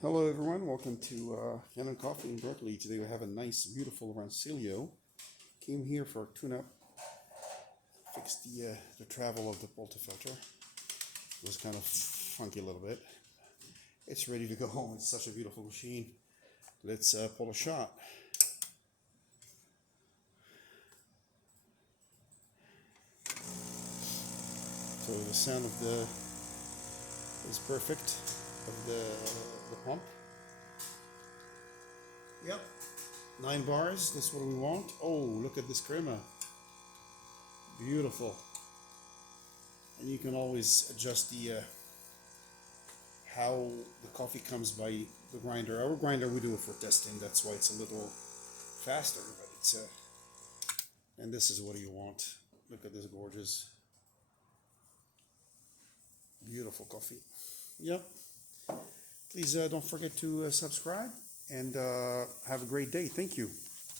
Hello everyone, welcome to Kanen Coffee in Berkeley. Today we have a nice, beautiful Rancilio. Came here for a tune-up, fixed the travel of the filter. It was kind of funky a little bit. It's ready to go home. It's such a beautiful machine. Let's pull a shot. So the sound of the is perfect of the pump. Yep, 9 bars. That's what we want. Oh, look at this crema. Beautiful. And you can always adjust the how the coffee comes by the grinder. Our grinder, we do it for testing. That's why it's a little faster. But it's and this is what you want. Look at this gorgeous, beautiful coffee. Yep. Please don't forget to subscribe and have a great day. Thank you.